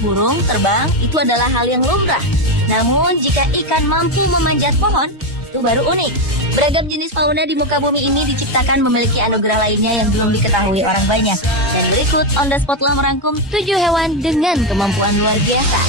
burung, terbang, itu adalah hal yang lumrah. Namun jika ikan mampu memanjat pohon, itu baru unik. Beragam jenis fauna di muka bumi ini diciptakan memiliki anugerah lainnya yang belum diketahui orang banyak. Dan berikut On The Spot telah merangkum 7 hewan dengan kemampuan luar biasa.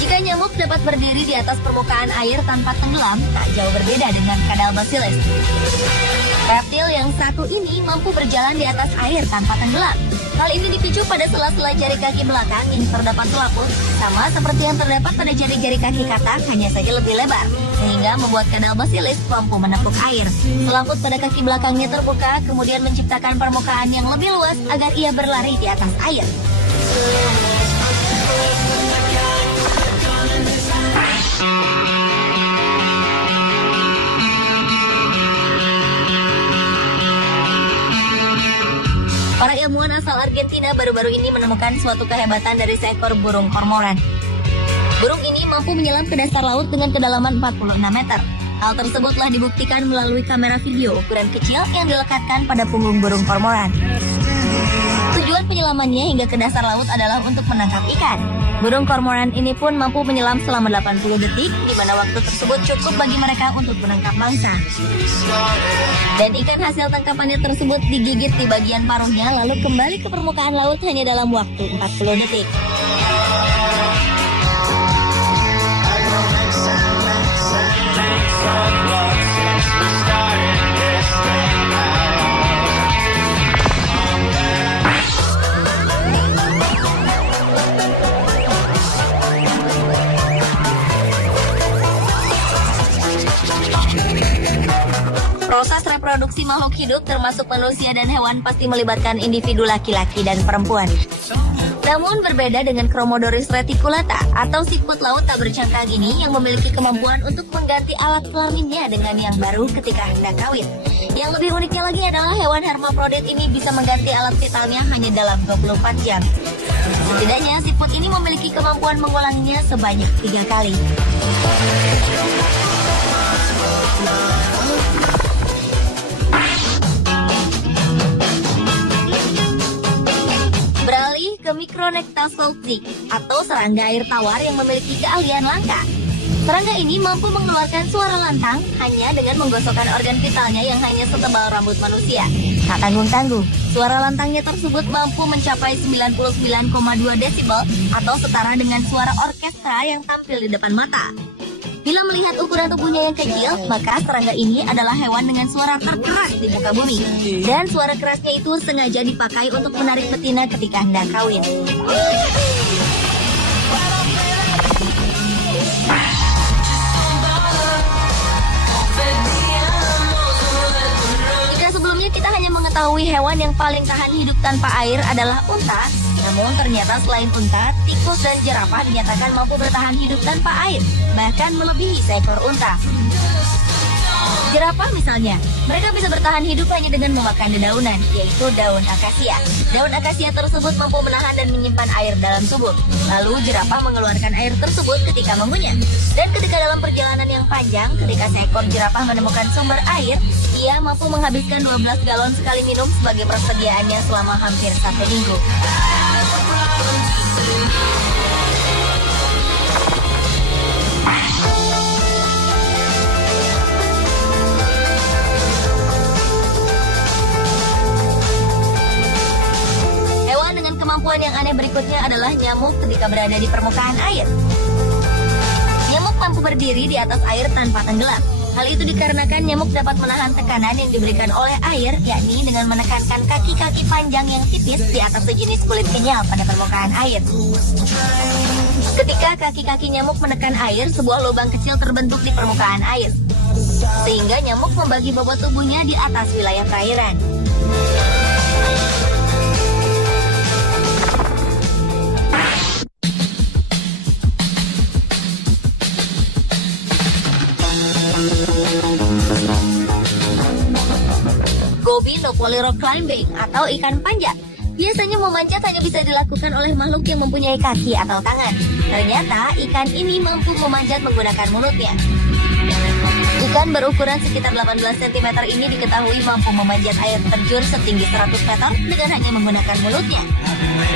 Jika nyamuk dapat berdiri di atas permukaan air tanpa tenggelam, tak jauh berbeda dengan kadal basilis. Reptil yang satu ini mampu berjalan di atas air tanpa tenggelam. Hal ini dipicu pada sela-sela jari kaki belakang yang terdapat selaput, sama seperti yang terdapat pada jari-jari kaki katak, hanya saja lebih lebar, sehingga membuat kadal basilis mampu menepuk air. Selaput pada kaki belakangnya terbuka, kemudian menciptakan permukaan yang lebih luas agar ia berlari di atas air. Para ilmuwan asal Argentina baru-baru ini menemukan suatu kehebatan dari seekor burung kormoran. Burung ini mampu menyelam ke dasar laut dengan kedalaman 46 meter. Hal tersebut telah dibuktikan melalui kamera video ukuran kecil yang dilekatkan pada punggung burung kormoran. Tujuan penyelamannya hingga ke dasar laut adalah untuk menangkap ikan. Burung kormoran ini pun mampu menyelam selama 80 detik, di mana waktu tersebut cukup bagi mereka untuk menangkap mangsa. Dan ikan hasil tangkapannya tersebut digigit di bagian paruhnya, lalu kembali ke permukaan laut hanya dalam waktu 40 detik. Proses reproduksi makhluk hidup termasuk manusia dan hewan pasti melibatkan individu laki-laki dan perempuan. Namun berbeda dengan Chromodoris reticulata atau siput laut tak bercangkang ini yang memiliki kemampuan untuk mengganti alat kelaminnya dengan yang baru ketika hendak kawin. Yang lebih uniknya lagi adalah hewan hermaprodit ini bisa mengganti alat vitalnya hanya dalam 24 jam. Setidaknya siput ini memiliki kemampuan mengulanginya sebanyak 3 kali. Beralih ke Micronectasoltic atau serangga air tawar yang memiliki keahlian langka. Serangga ini mampu mengeluarkan suara lantang hanya dengan menggosokkan organ vitalnya yang hanya setebal rambut manusia. Tak tanggung-tanggung, suara lantangnya tersebut mampu mencapai 99,2 desibel atau setara dengan suara orkestra yang tampil di depan mata. Bila melihat ukuran tubuhnya yang kecil, maka serangga ini adalah hewan dengan suara terkeras di muka bumi. Dan suara kerasnya itu sengaja dipakai untuk menarik betina ketika hendak kawin. Jika sebelumnya kita hanya mengetahui hewan yang paling tahan hidup tanpa air adalah unta, namun ternyata selain unta, tikus dan jerapah dinyatakan mampu bertahan hidup tanpa air, bahkan melebihi seekor unta. Jerapah misalnya, mereka bisa bertahan hidup hanya dengan memakan dedaunan, yaitu daun akasia. Daun akasia tersebut mampu menahan dan menyimpan air dalam tubuh. Lalu jerapah mengeluarkan air tersebut ketika mengunyah. Dan ketika dalam perjalanan yang panjang, ketika seekor jerapah menemukan sumber air, ia mampu menghabiskan 12 galon sekali minum sebagai persediaannya selama hampir 1 minggu. Hewan dengan kemampuan yang aneh berikutnya adalah nyamuk ketika berada di permukaan air. Nyamuk mampu berdiri di atas air tanpa tenggelam. Hal itu dikarenakan nyamuk dapat menahan tekanan yang diberikan oleh air, yakni dengan menekankan kaki-kaki panjang yang tipis di atas sejenis kulit kenyal pada permukaan air. Ketika kaki-kaki nyamuk menekan air, sebuah lubang kecil terbentuk di permukaan air, sehingga nyamuk membagi bobot tubuhnya di atas wilayah perairan. Gobi no poly rock climbing atau ikan panjat. Biasanya memanjat hanya bisa dilakukan oleh makhluk yang mempunyai kaki atau tangan. Ternyata ikan ini mampu memanjat menggunakan mulutnya. Ikan berukuran sekitar 18 cm ini diketahui mampu memanjat air terjun setinggi 100 meter dengan hanya menggunakan mulutnya.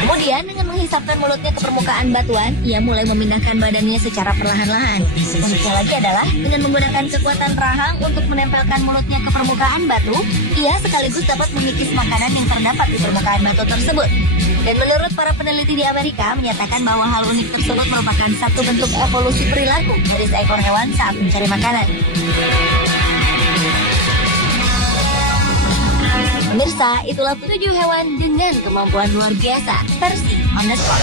Kemudian dengan menghisapkan mulutnya ke permukaan batuan, ia mulai memindahkan badannya secara perlahan-lahan. Uniknya lagi adalah dengan menggunakan kekuatan rahang untuk menempelkan mulutnya ke permukaan batu, ia sekaligus dapat mengikis makanan yang terdapat di permukaan batu tersebut. Dan menurut para peneliti di Amerika menyatakan bahwa hal unik tersebut merupakan satu bentuk evolusi perilaku dari seekor hewan saat mencari makanan. Pemirsa, itulah 7 hewan dengan kemampuan luar biasa versi On The Spot.